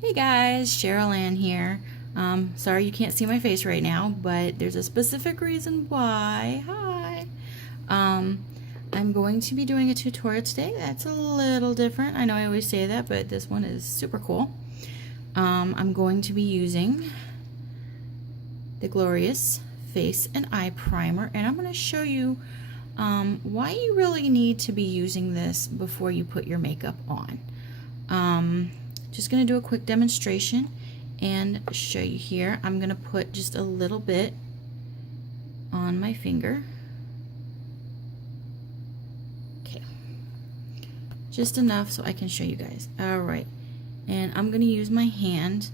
Hey guys, Cheryl Ann here. Sorry you can't see my face right now, but there's a specific reason why. Hi. I'm going to be doing a tutorial today that's a little different. I know I always say that, but this one is super cool. I'm going to be using the Glorious Face and Eye Primer, and I'm going to show you why you really need to be using this before you put your makeup on. Just going to do a quick demonstration and show you here. I'm going to put just a little bit on my finger. Okay. Just enough so I can show you guys. Alright. And I'm going to use my hand,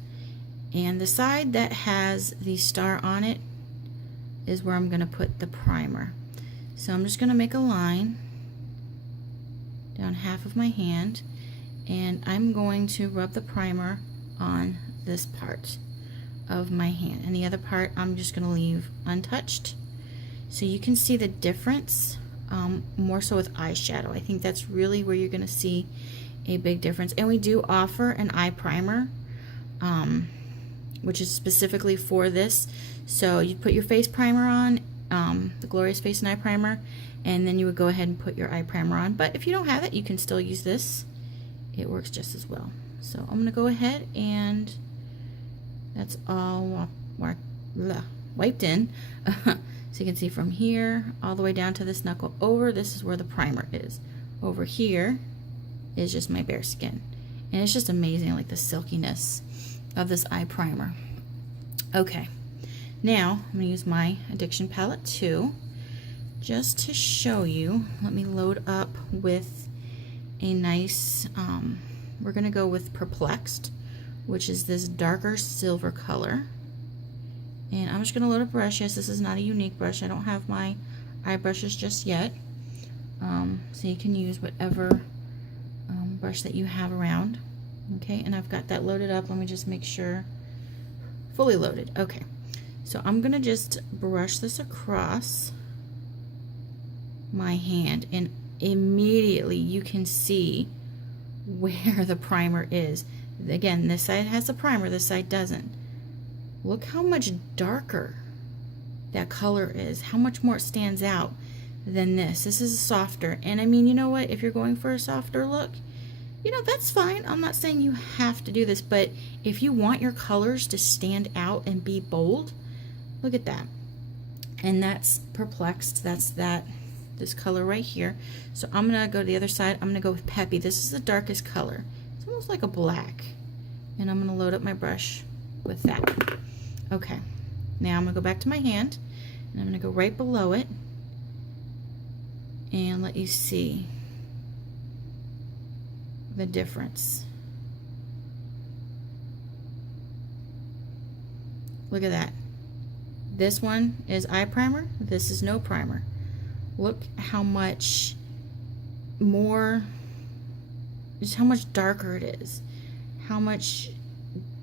and the side that has the star on it is where I'm going to put the primer. So I'm just going to make a line down half of my hand, and I'm going to rub the primer on this part of my hand, and the other part I'm just going to leave untouched so you can see the difference, more so with eyeshadow. I think that's really where you're going to see a big difference. And we do offer an eye primer, which is specifically for this. So you put your face primer on, the Glorious Face and Eye Primer, and then you would go ahead and put your eye primer on. But if you don't have it, you can still use this. It works just as well. So I'm going to go ahead, and that's all wiped in. So you can see from here all the way down to this knuckle over, this is where the primer is. Over here is just my bare skin. And it's just amazing, like the silkiness of this eye primer. Okay, now I'm going to use my Addiction palette too, just to show you. Let me load up with a nice, we're going to go with Perplexed, which is this darker silver color. And I'm just going to load a brush. Yes, this is not a Younique brush. I don't have my eye brushes just yet. So you can use whatever brush that you have around. Okay, and I've got that loaded up. Let me just make sure. Fully loaded. Okay, so I'm going to just brush this across my hand, and immediately you can see where the primer is. Again, this side has the primer, this side doesn't. Look how much darker that color is, how much more it stands out than this. This is softer, and I mean, you know what, if you're going for a softer look, you know, that's fine. I'm not saying you have to do this, but if you want your colors to stand out and be bold, look at that. And that's Perplexed. That's this color right here. So I'm gonna go to the other side. I'm gonna go with Peppy. This is the darkest color. It's almost like a black. And I'm gonna load up my brush with that. Okay, now I'm gonna go back to my hand, and I'm gonna go right below it and let you see the difference. Look at that. This one is eye primer, this is no primer. Look how much more, just how much darker it is, how much,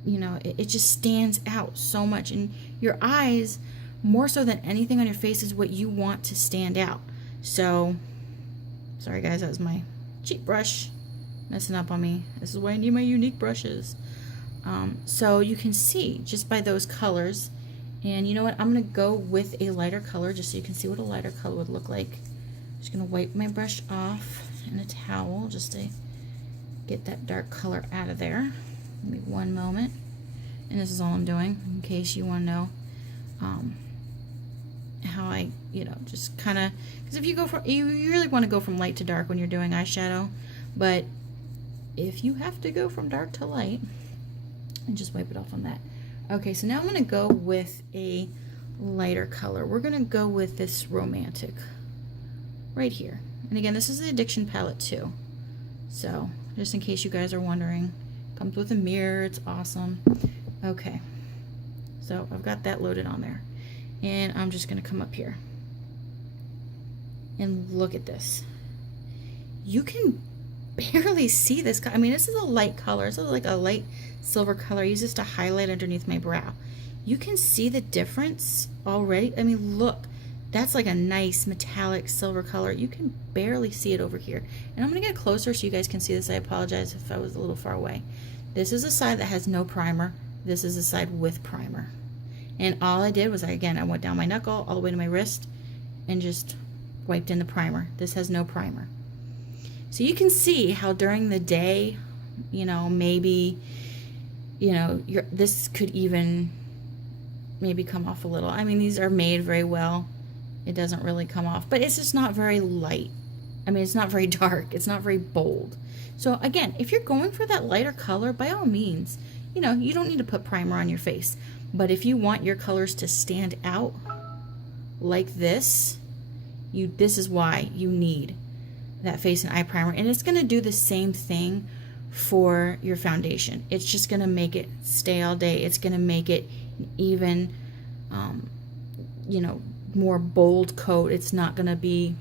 you know, it just stands out so much. And your eyes, more so than anything on your face, is what you want to stand out. So, sorry guys, that was my cheap brush messing up on me. This is why I need my Younique brushes. So you can see just by those colors. And you know what, I'm going to go with a lighter color just so you can see what a lighter color would look like. Just going to wipe my brush off in a towel just to get that dark color out of there. Give me one moment. And this is all I'm doing in case you want to know how I, you know, just kind of, because if you go for, you really want to go from light to dark when you're doing eyeshadow, but if you have to go from dark to light, and just wipe it off on that. Okay, so now I'm going to go with a lighter color. We're going to go with this Romantic right here. And again, this is the Addiction palette too. So, just in case you guys are wondering, comes with a mirror. It's awesome. Okay, so I've got that loaded on there. And I'm just going to come up here. And look at this. You can barely see this. I mean, this is a light color. This is like a light silver color. I use this to highlight underneath my brow. You can see the difference already. I mean, look, that's like a nice metallic silver color. You can barely see it over here. And I'm going to get closer so you guys can see this. I apologize if I was a little far away. This is a side that has no primer. This is a side with primer. And all I did was, I went down my knuckle all the way to my wrist and just wiped in the primer. This has no primer. So you can see how during the day, you know, maybe, you know, this could even maybe come off a little. I mean, these are made very well. It doesn't really come off, but it's just not very light. I mean, it's not very dark. It's not very bold. So again, if you're going for that lighter color, by all means, you know, you don't need to put primer on your face. But if you want your colors to stand out like this, this is why you need that face and eye primer. And it's going to do the same thing for your foundation. It's just going to make it stay all day. It's going to make it even, you know, more bold coat. It's not going to be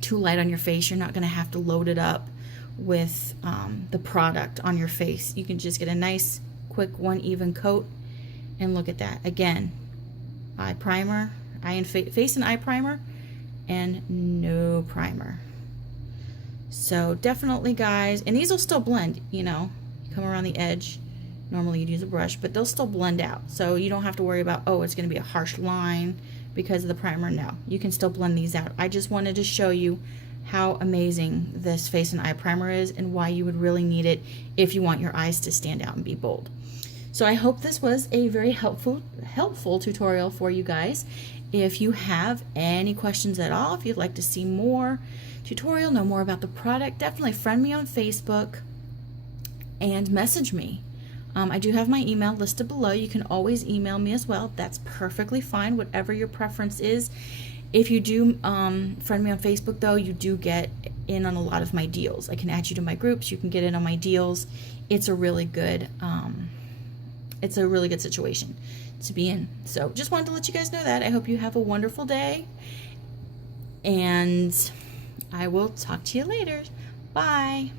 too light on your face. You're not going to have to load it up with the product on your face. You can just get a nice quick one even coat, and look at that. Again, eye primer, face and eye primer, and no primer. So definitely, guys, and these will still blend, you know, you come around the edge. Normally you'd use a brush, but they'll still blend out. So you don't have to worry about, oh, it's going to be a harsh line because of the primer. No, you can still blend these out. I just wanted to show you how amazing this face and eye primer is and why you would really need it if you want your eyes to stand out and be bold. So I hope this was a very helpful tutorial for you guys. If you have any questions at all, if you'd like to see more tutorial, know more about the product, definitely friend me on Facebook and message me. I do have my email listed below. You can always email me as well. That's perfectly fine, whatever your preference is. If you do friend me on Facebook, though, you do get in on a lot of my deals. I can add you to my groups. You can get in on my deals. It's a really good situation to be in. So just wanted to let you guys know that. I hope you have a wonderful day, and I will talk to you later. Bye.